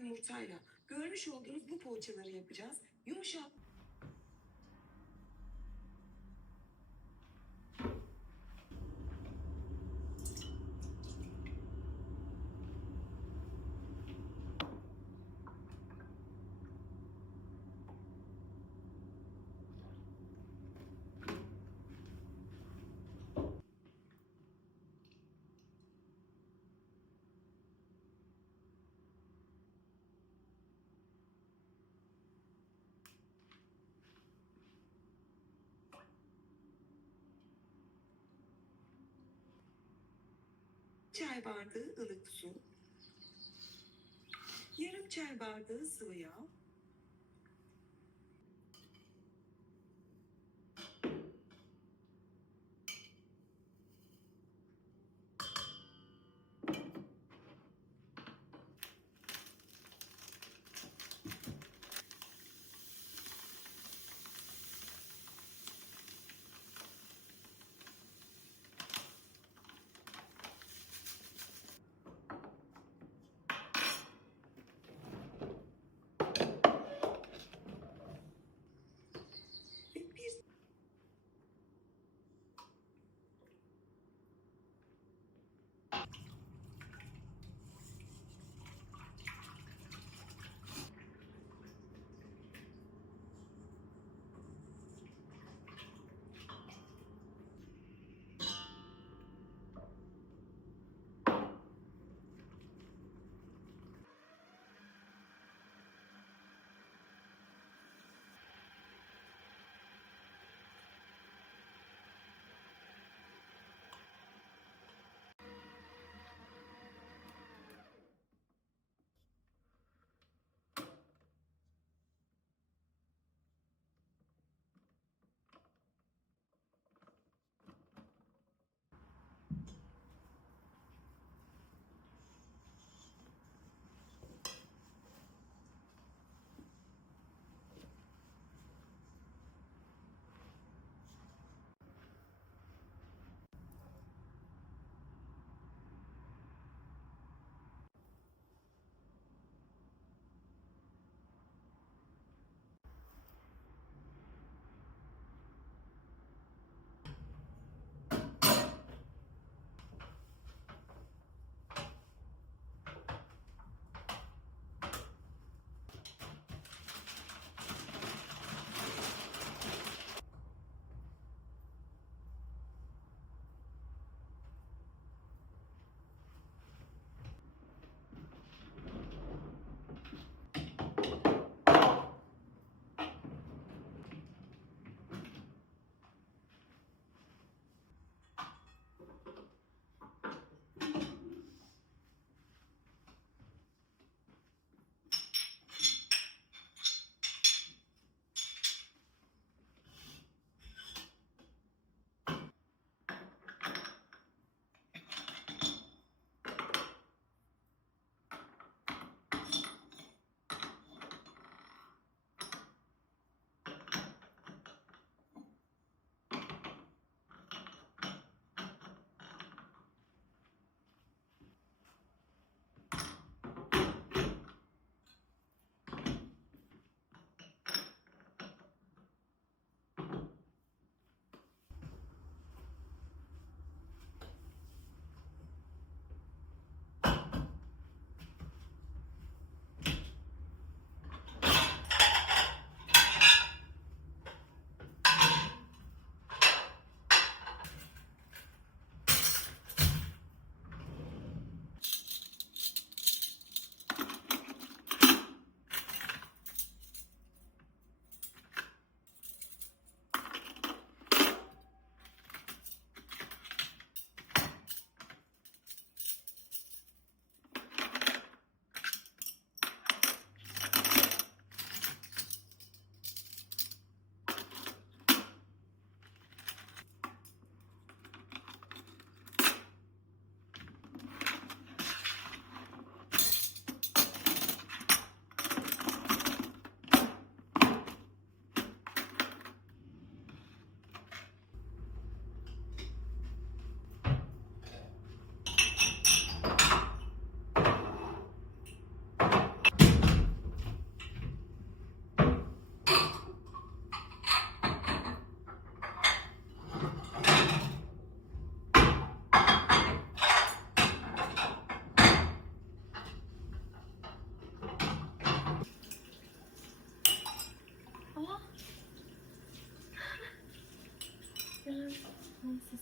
yumurtayla görmüş olduğunuz bu poğaçaları yapacağız. Yumuşak çay bardağı ılık su, yarım çay bardağı sıvı yağ,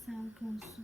三公司。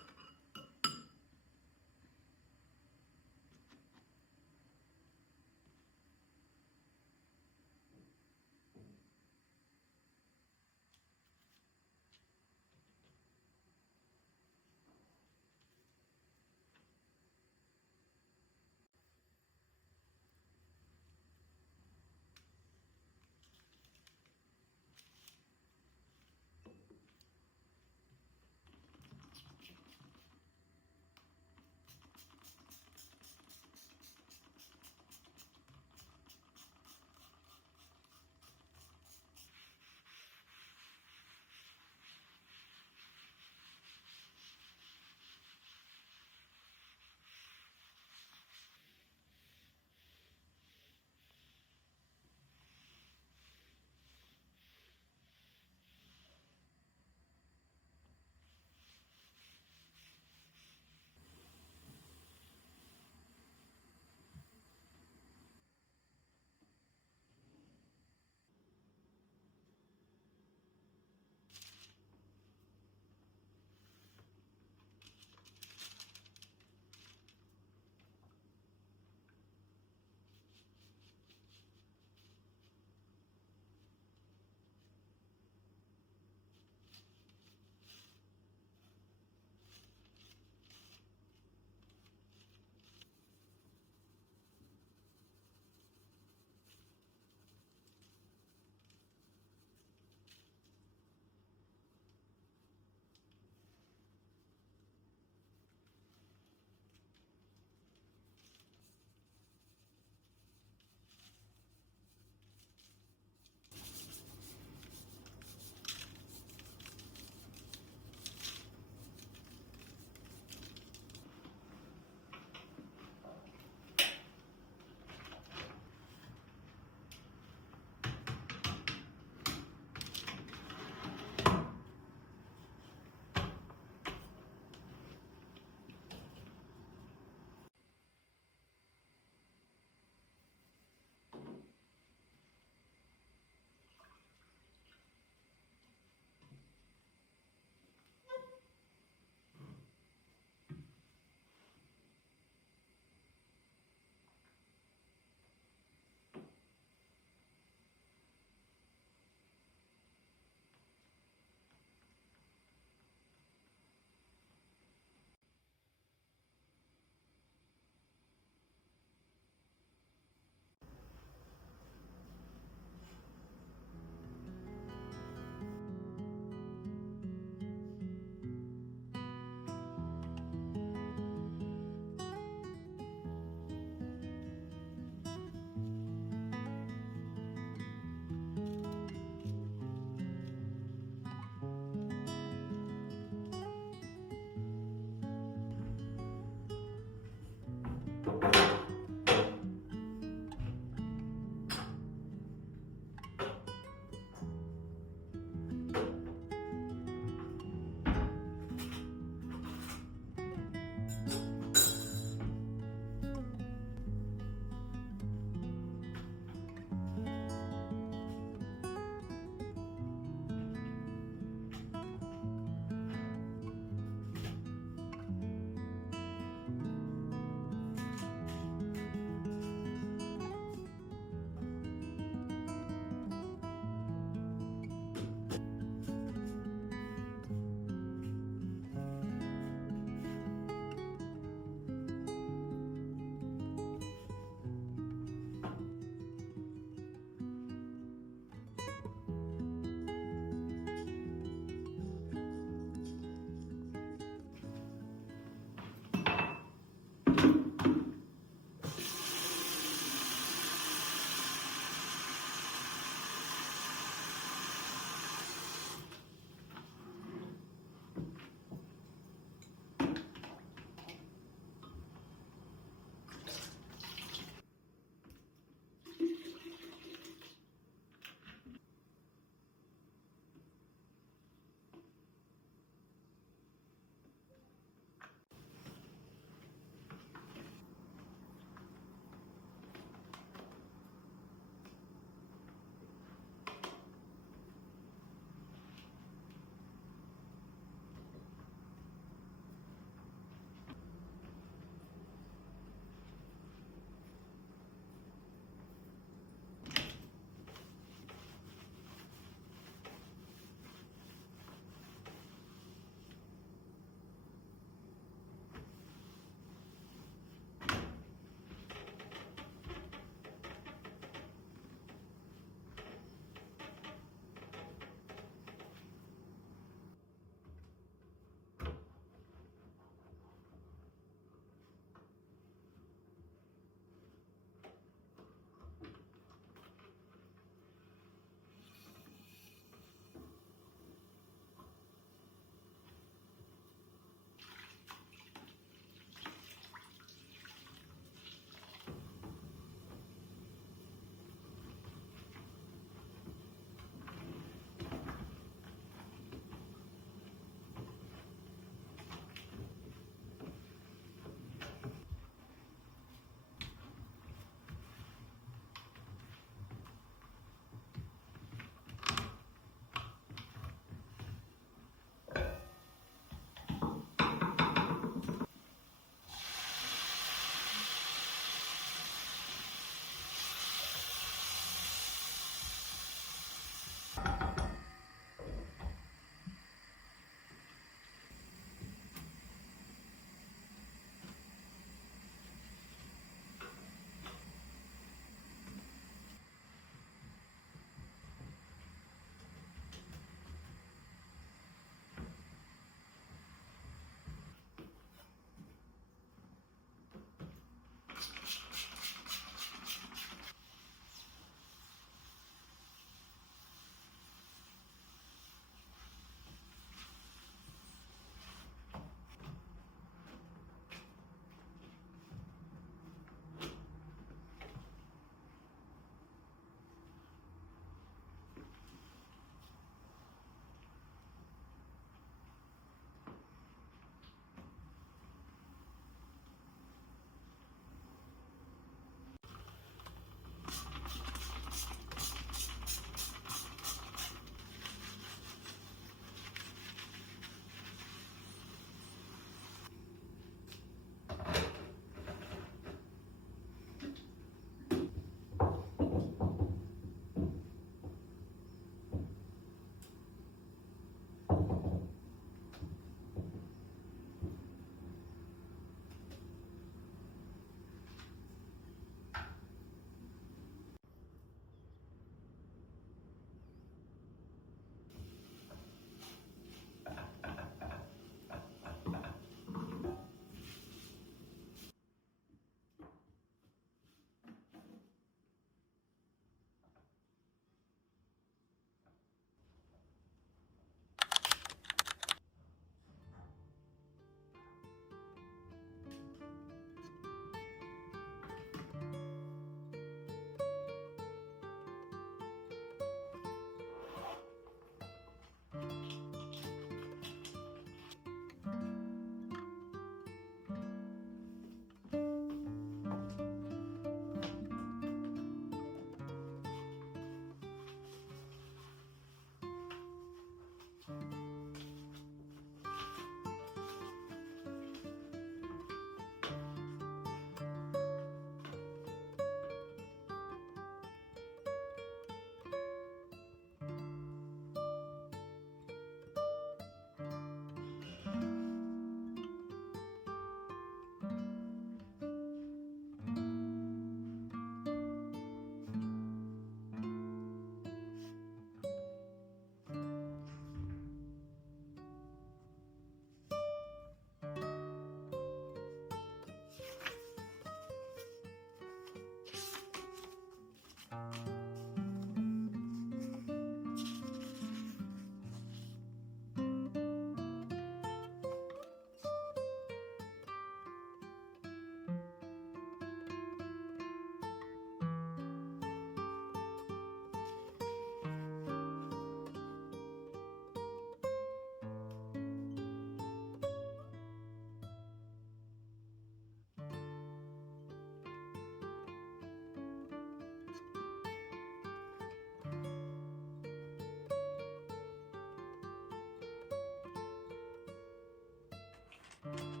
you